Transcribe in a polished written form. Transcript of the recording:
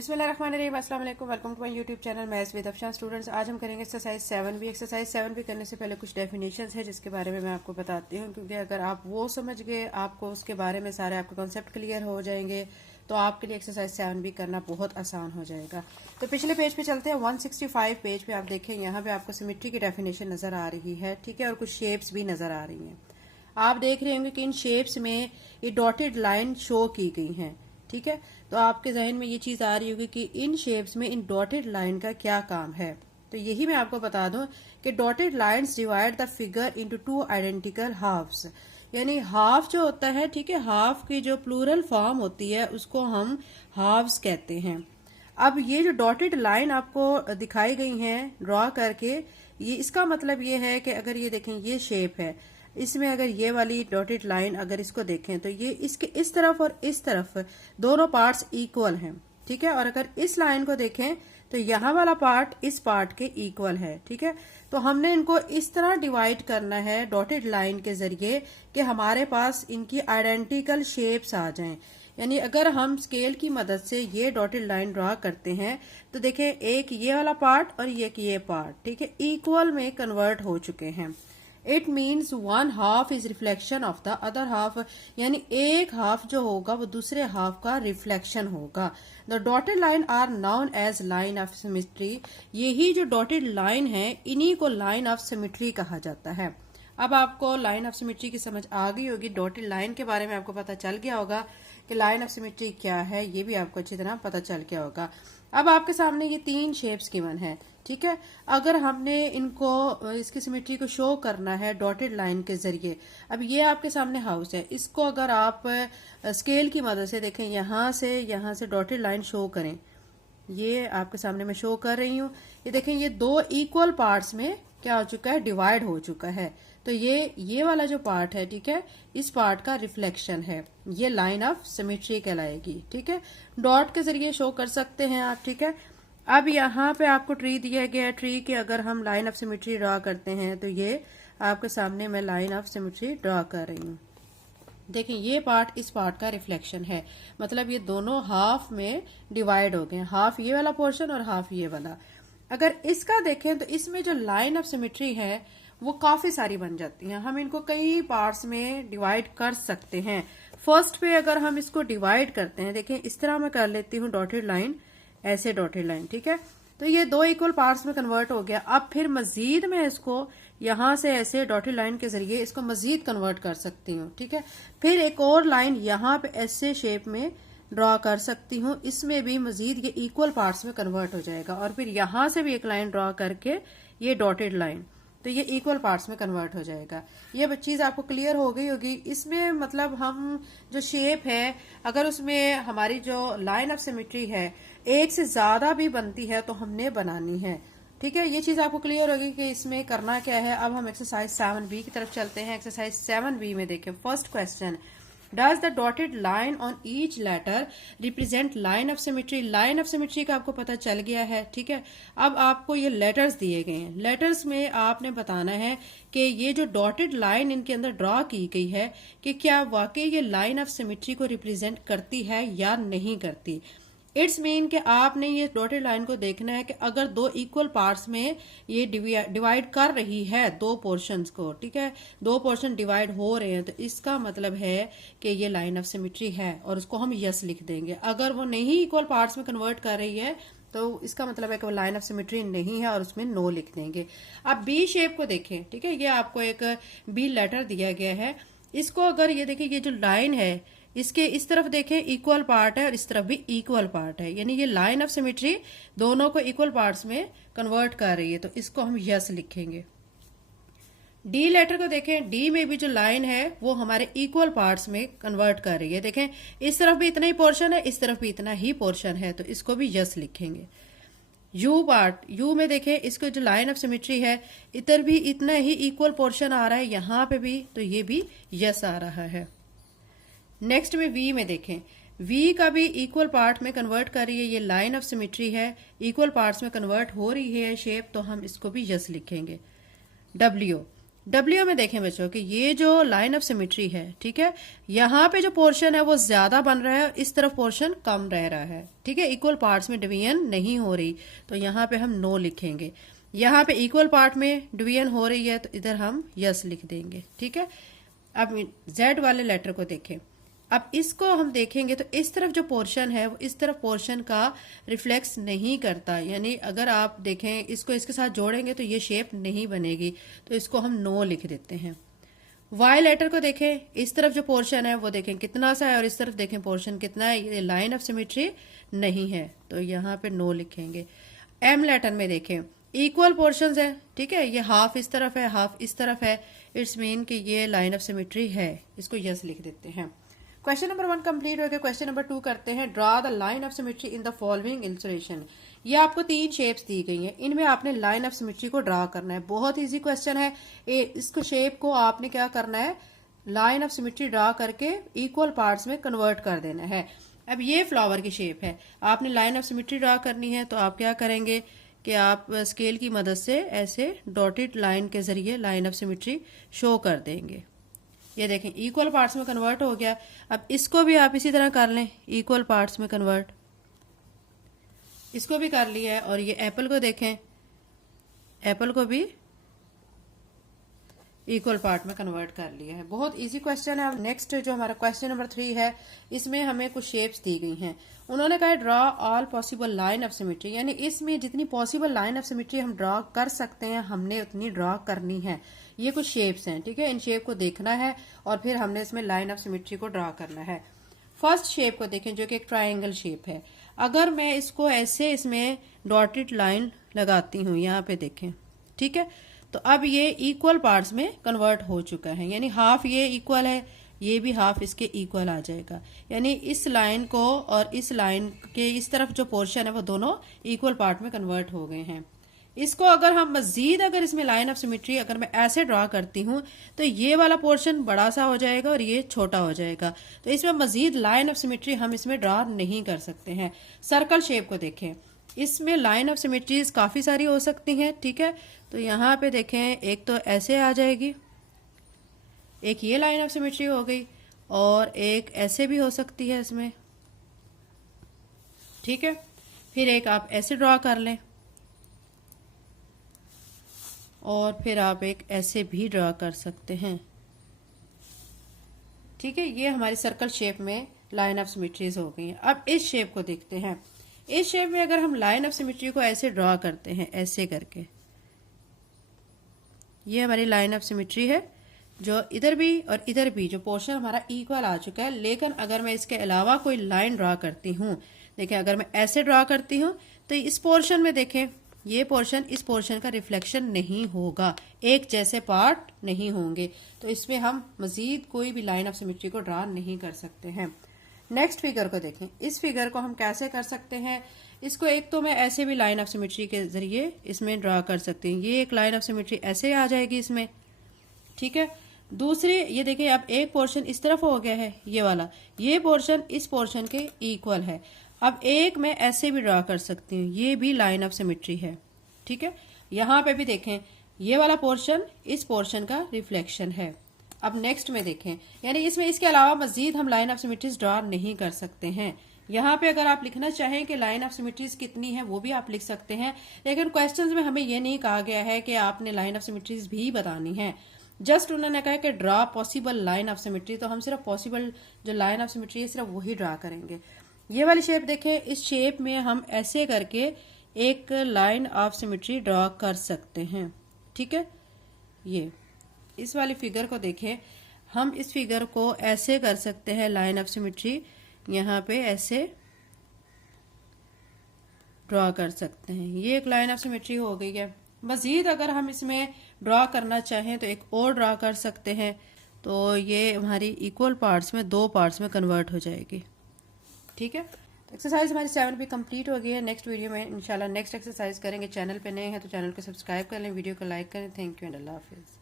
बिस्मिल्लाहिर्रहमानिर्रहीम, अस्सलाम वालेकुम, welcome to my YouTube channel maths with Afshan students. आज हम करेंगे एक्सरसाइज 7 भी। एक्सरसाइज 7 भी करने से पहले कुछ डेफिनेशंस है जिसके बारे में मैं आपको बताती हूँ, क्योंकि अगर आप वो समझ गए, आपको उसके बारे में सारे आपके कॉन्सेप्ट क्लियर हो जाएंगे, तो आपके लिए एक्सरसाइज 7 भी करना बहुत आसान हो जाएगा। तो पिछले पेज पे चलते हैं। 165 पेज पे आप देखें, यहाँ पे आपको सिमेट्री की डेफिनेशन नजर आ रही है, ठीक है, और कुछ शेप्स भी नजर आ रही हैं। आप देख रहे होंगे कि इन शेप्स में ये डॉटेड लाइन शो की गई हैं, ठीक है। तो आपके जहन में ये चीज आ रही होगी कि इन शेप्स में इन डॉटेड लाइन का क्या काम है। तो यही मैं आपको बता दूं कि dotted lines divide the figure into two identical halves. यानी हाफ जो होता है, ठीक है, हाफ की जो प्लूरल फॉर्म होती है उसको हम हाफ्स कहते हैं। अब ये जो डॉटेड लाइन आपको दिखाई गई है ड्रॉ करके, ये इसका मतलब ये है कि अगर ये देखें, ये शेप है, इसमें अगर ये वाली डॉटेड लाइन अगर इसको देखें तो ये इसके इस तरफ और इस तरफ दोनों पार्ट्स इक्वल हैं, ठीक है। और अगर इस लाइन को देखें तो यहाँ वाला पार्ट इस पार्ट के इक्वल है, ठीक है। तो हमने इनको इस तरह डिवाइड करना है डॉटेड लाइन के जरिए कि हमारे पास इनकी आइडेंटिकल शेप्स आ जाएं। यानी अगर हम स्केल की मदद से ये डॉटेड लाइन ड्रॉ करते हैं तो देखें, एक ये वाला पार्ट और एक ये पार्ट, ठीक है, इक्वल में कन्वर्ट हो चुके हैं। It means one half is reflection of the other half. यानी एक हाफ जो होगा वो दूसरे हाफ का रिफ्लेक्शन होगा। The dotted line are known as line of symmetry. यही जो डॉटेड लाइन है इन्हीं को लाइन ऑफ सिमेट्री कहा जाता है। अब आपको लाइन ऑफ सिमेट्री की समझ आ गई होगी, डॉटेड लाइन के बारे में आपको पता चल गया होगा कि लाइन ऑफ सिमेट्री क्या है, ये भी आपको अच्छी तरह पता चल गया होगा। अब आपके सामने ये तीन शेप्स गिवन है, ठीक है। अगर हमने इनको इसकी सिमेट्री को शो करना है डॉटेड लाइन के जरिए, अब ये आपके सामने हाउस है, इसको अगर आप स्केल की मदद से देखें, यहाँ से डॉटेड लाइन शो करें, ये आपके सामने मैं शो कर रही हूँ। ये देखें, ये दो इक्वल पार्ट्स में क्या हो चुका है, डिवाइड हो चुका है। तो ये वाला जो पार्ट है, ठीक है, इस पार्ट का रिफ्लेक्शन है, ये लाइन ऑफ सिमेट्री कहलाएगी, ठीक है। डॉट के जरिए शो कर सकते हैं आप, ठीक है। अब यहाँ पे आपको ट्री दिया गया है, ट्री के अगर हम लाइन ऑफ सिमेट्री ड्रॉ करते हैं तो ये आपके सामने मैं लाइन ऑफ सिमेट्री ड्रॉ कर रही हूँ। देखें, ये पार्ट इस पार्ट का रिफ्लेक्शन है, मतलब ये दोनों हाफ में डिवाइड हो गए, हाफ ये वाला पोर्शन और हाफ ये वाला। अगर इसका देखें तो इसमें जो लाइन ऑफ सिमेट्री है वो काफी सारी बन जाती हैं। हम इनको कई पार्ट्स में डिवाइड कर सकते हैं। फर्स्ट पे अगर हम इसको डिवाइड करते हैं, देखें इस तरह मैं कर लेती हूँ डॉटेड लाइन, ऐसे डॉटेड लाइन, ठीक है। तो ये दो इक्वल पार्ट्स में कन्वर्ट हो गया। अब फिर मजीद मैं इसको यहां से ऐसे डॉटेड लाइन के जरिए इसको मजीद कन्वर्ट कर सकती हूँ, ठीक है। फिर एक और लाइन यहाँ पे ऐसे शेप में ड्रॉ कर सकती हूँ, इसमें भी मजीद ये इक्वल पार्ट्स में कन्वर्ट हो जाएगा। और फिर यहां से भी एक लाइन ड्रॉ करके ये डॉटेड लाइन, तो ये इक्वल पार्ट्स में कन्वर्ट हो जाएगा। ये चीज आपको क्लियर हो गई होगी। इसमें मतलब हम जो शेप है, अगर उसमें हमारी जो लाइन ऑफ सिमेट्री है एक से ज्यादा भी बनती है तो हमने बनानी है, ठीक है। ये चीज आपको क्लियर होगी कि इसमें करना क्या है। अब हम एक्सरसाइज 7B की तरफ चलते हैं। एक्सरसाइज 7B में देखें, first question, does the dotted line on each letter represent line of symmetry. Line of symmetry का आपको पता चल गया है, ठीक है। अब आपको ये लेटर्स दिए गए हैं, लेटर्स में आपने बताना है कि ये जो डॉटेड लाइन इनके अंदर ड्रॉ की गई है कि क्या वाकई ये लाइन ऑफ सिमेट्री को रिप्रेजेंट करती है या नहीं करती। इट्स मीन कि आपने ये डॉटेड लाइन को देखना है कि अगर दो इक्वल पार्ट्स में ये डिवाइड कर रही है दो पोर्शंस को, ठीक है, दो पोर्शन डिवाइड हो रहे हैं, तो इसका मतलब है कि ये लाइन ऑफ सिमेट्री है और उसको हम यस लिख देंगे। अगर वो नहीं इक्वल पार्ट्स में कन्वर्ट कर रही है तो इसका मतलब है कि वो लाइन ऑफ सिमेट्री नहीं है और उसमें नो लिख देंगे। अब बी शेप को देखें, ठीक है, ये आपको एक बी लेटर दिया गया है। इसको अगर ये देखिए, ये जो लाइन है इसके इस तरफ देखें इक्वल पार्ट है और इस तरफ भी इक्वल पार्ट है, यानी ये लाइन ऑफ सिमेट्री दोनों को इक्वल पार्ट्स में कन्वर्ट कर रही है, तो इसको हम यस लिखेंगे। डी लेटर को देखें, डी में भी जो लाइन है वो हमारे इक्वल पार्ट्स में कन्वर्ट कर रही है। देखें, इस तरफ भी इतना ही पोर्शन है, इस तरफ भी इतना ही पोर्शन है, तो इसको भी यस लिखेंगे। यू पार्ट, यू में देखें, इसको जो लाइन ऑफ सिमेट्री है इधर भी इतना ही इक्वल पोर्शन आ रहा है, यहाँ पे भी, तो ये भी यस आ रहा है। नेक्स्ट में वी में देखें, वी का भी इक्वल पार्ट में कन्वर्ट कर रही है, ये लाइन ऑफ सिमेट्री है, इक्वल पार्ट्स में कन्वर्ट हो रही है शेप, तो हम इसको भी यस लिखेंगे। डब्ल्यू, डब्ल्यू में देखें बच्चों कि ये जो लाइन ऑफ सिमेट्री है, ठीक है, यहाँ पे जो पोर्शन है वो ज्यादा बन रहा है, इस तरफ पोर्शन कम रह रहा है, ठीक है, इक्वल पार्ट्स में डिवीजन नहीं हो रही, तो यहाँ पे हम नो लिखेंगे। यहाँ पे इक्वल पार्ट में डिवीजन हो रही है तो इधर हम यस लिख देंगे, ठीक है। अब जेड वाले लेटर को देखें, अब इसको हम देखेंगे तो इस तरफ जो पोर्शन है वो इस तरफ पोर्शन का रिफ्लेक्स नहीं करता, यानी अगर आप देखें इसको इसके साथ जोड़ेंगे तो ये शेप नहीं बनेगी, तो इसको हम नो लिख देते हैं। वाई लेटर को देखें, इस तरफ जो पोर्शन है वो देखें कितना सा है और इस तरफ देखें पोर्शन कितना है, ये लाइन ऑफ सिमेट्री नहीं है, तो यहाँ पे नो लिखेंगे। एम लेटर में देखें इक्वल पोर्शंस है, ठीक है, ये हाफ इस तरफ है हाफ इस तरफ है, इट्स मीन कि ये लाइन ऑफ सिमेट्री है, इसको यस लिख देते हैं। क्वेश्चन नंबर 1 कंप्लीट हो गया। क्वेश्चन नंबर 2 करते हैं। Draw the line of symmetry in the following illustration. ये आपको 3 शेप्स दी गई हैं, इनमें आपने लाइन ऑफ सिमेट्री को ड्रॉ करना है। बहुत इजी क्वेश्चन है। इसको शेप को आपने क्या करना है, लाइन ऑफ सिमेट्री ड्रॉ करके इक्वल पार्ट्स में कन्वर्ट कर देना है। अब ये फ्लावर की शेप है, आपने लाइन ऑफ सिमेट्री ड्रॉ करनी है, तो आप क्या करेंगे कि आप स्केल की मदद से ऐसे डॉटेड लाइन के जरिए लाइन ऑफ सिमेट्री शो कर देंगे। ये देखें इक्वल पार्ट्स में कन्वर्ट हो गया। अब इसको भी आप इसी तरह कर लें, इक्वल पार्ट्स में कन्वर्ट, इसको भी कर लिया है। और ये एप्पल को देखें, एप्पल को भी इक्वल पार्ट में कन्वर्ट कर लिया है। बहुत इजी क्वेश्चन है। अब नेक्स्ट जो हमारा क्वेश्चन नंबर 3 है, इसमें हमें कुछ शेप्स दी गई हैं। उन्होंने कहा draw all possible line of symmetry, यानी इसमें जितनी पॉसिबल लाइन ऑफ सिमेट्री हम ड्रॉ कर सकते हैं हमने उतनी ड्रॉ करनी है। ये कुछ शेप्स हैं, ठीक है, इन शेप को देखना है और फिर हमने इसमें लाइन ऑफ सिमेट्री को ड्रॉ करना है। फर्स्ट शेप को देखें जो कि एक ट्राइंगल शेप है। अगर मैं इसको ऐसे इसमें डॉटेड लाइन लगाती हूँ, यहाँ पे देखें, ठीक है, तो अब ये इक्वल पार्ट्स में कन्वर्ट हो चुका है, यानी हाफ ये इक्वल है, ये भी हाफ इसके इक्वल आ जाएगा, यानी इस लाइन को और इस लाइन के इस तरफ जो पोर्शन है वो दोनों इक्वल पार्ट में कन्वर्ट हो गए हैं। इसको अगर हम मजीद अगर इसमें लाइन ऑफ सिमेट्री अगर मैं ऐसे ड्रॉ करती हूँ तो ये वाला पोर्शन बड़ा सा हो जाएगा और ये छोटा हो जाएगा, तो इसमें मजीद लाइन ऑफ सिमेट्री हम इसमें ड्रॉ नहीं कर सकते हैं। सर्कल शेप को देखें, इसमें लाइन ऑफ सिमेट्रीज काफी सारी हो सकती हैं, ठीक है, तो यहाँ पे देखें एक तो ऐसे आ जाएगी, एक ये लाइन ऑफ सिमेट्री हो गई और एक ऐसे भी हो सकती है इसमें, ठीक है, फिर एक आप ऐसे ड्रॉ कर लें और फिर आप एक ऐसे भी ड्रॉ कर सकते हैं, ठीक है। ये हमारी सर्कल शेप में लाइन ऑफ सिमेट्रीज हो गई हैं। अब इस शेप को देखते हैं। इस शेप में अगर हम लाइन ऑफ सिमेट्री को ऐसे ड्रॉ करते हैं, ऐसे करके, ये हमारी लाइन ऑफ सिमेट्री है, जो इधर भी और इधर भी जो पोर्शन हमारा इक्वल आ चुका है। लेकिन अगर मैं इसके अलावा कोई लाइन ड्रॉ करती हूँ, देखें अगर मैं ऐसे ड्रॉ करती हूँ तो इस पोर्शन में देखें ये पोर्शन इस पोर्शन का रिफ्लेक्शन नहीं होगा, एक जैसे पार्ट नहीं होंगे, तो इसमें हम मजीद कोई भी लाइन ऑफ सिमेट्री को ड्रॉ नहीं कर सकते हैं। नेक्स्ट फिगर को देखें। इस फिगर को हम कैसे कर सकते हैं, इसको एक तो मैं ऐसे भी लाइन ऑफ सिमेट्री के जरिए इसमें ड्रॉ कर सकती हूँ, ये एक लाइन ऑफ सिमेट्री ऐसे आ जाएगी इसमें, ठीक है। दूसरी ये देखिए अब एक पोर्शन इस तरफ हो गया है, ये वाला, ये पोर्शन इस पोर्शन के इक्वल है। अब एक मैं ऐसे भी ड्रॉ कर सकती हूँ, ये भी लाइन ऑफ सिमेट्री है, ठीक है। यहाँ पे भी देखें ये वाला पोर्शन इस पोर्शन का रिफ्लेक्शन है। अब नेक्स्ट में देखें, यानी इसमें इसके अलावा मजीद हम लाइन ऑफ सिमेट्रीज ड्रॉ नहीं कर सकते हैं। यहाँ पे अगर आप लिखना चाहें कि लाइन ऑफ सिमेट्रीज कितनी है वो भी आप लिख सकते हैं, लेकिन क्वेश्चंस में हमें ये नहीं कहा गया है कि आपने लाइन ऑफ सिमेट्रीज भी बतानी है। जस्ट उन्होंने कहा कि draw possible line of symmetry, तो हम सिर्फ पॉसिबल जो लाइन ऑफ सिमेट्री है सिर्फ वही ड्रॉ करेंगे। ये वाली शेप देखें, इस शेप में हम ऐसे करके एक लाइन ऑफ सिमेट्री ड्रॉ कर सकते हैं, ठीक है। ये इस वाली फिगर को देखें, हम इस फिगर को ऐसे कर सकते हैं, लाइन ऑफ सिमेट्री यहाँ पे ऐसे ड्रॉ कर सकते हैं। ये एक लाइन ऑफ सिमेट्री हो गई है। मजीद अगर हम इसमें ड्रॉ करना चाहें तो एक और ड्रॉ कर सकते हैं, तो ये हमारी इक्वल पार्ट्स में 2 पार्ट्स में कन्वर्ट हो जाएगी, ठीक है। एक्सरसाइज हमारी 7 भी कंप्लीट हो गई है। नेक्स्ट वीडियो में इंशाल्लाह नेक्स्ट एक्सरसाइज करेंगे। चैनल पे नए हैं तो चैनल को सब्सक्राइब कर लें, वीडियो को लाइक करें। थैंक यू एंड अल्लाह हाफिज़।